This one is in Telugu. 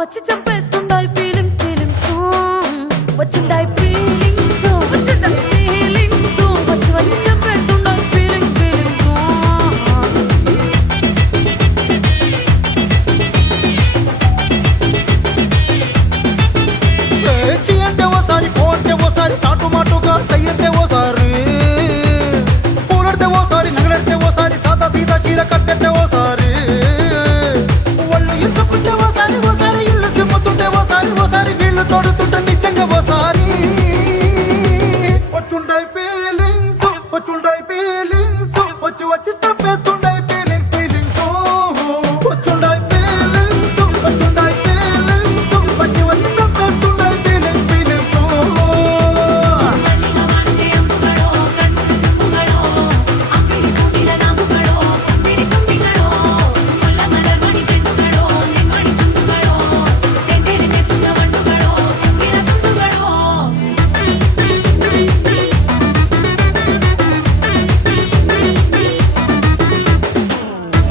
వచ్చి చంపేస్తుండాయి ఫీలింగ్స్ ఫీలింగ్స్ వచ్చిండాయి ఫీలింగ్స్ వచ్చిండాయి ఫీలింగ్స్ వచ్చి వచ్చి చంపేస్తుండాయి ఫీలింగ్స్ ఫీలింగ్స్ చీ అంటే ఓసారి కో అంటే ఓసారి చాటు మాటుగా సై అంటే ఓసారి పూలడితే ఓసారి నగలడితే ఓసారి సాదా సీదా చీర కట్టెత్తే ఓసారి ఒళ్ళు ఇసుకుంటే ఓసారి ఓసారి ఇల్లు సిమ్ముతుంటే ఓసారి ఓసారి నీళ్లు తోడుతుంటే నిజంగా ఓసారి వచ్చుంటాయి ఫీలింగ్స్ వచ్చి వచ్చి తప్పేస్తూ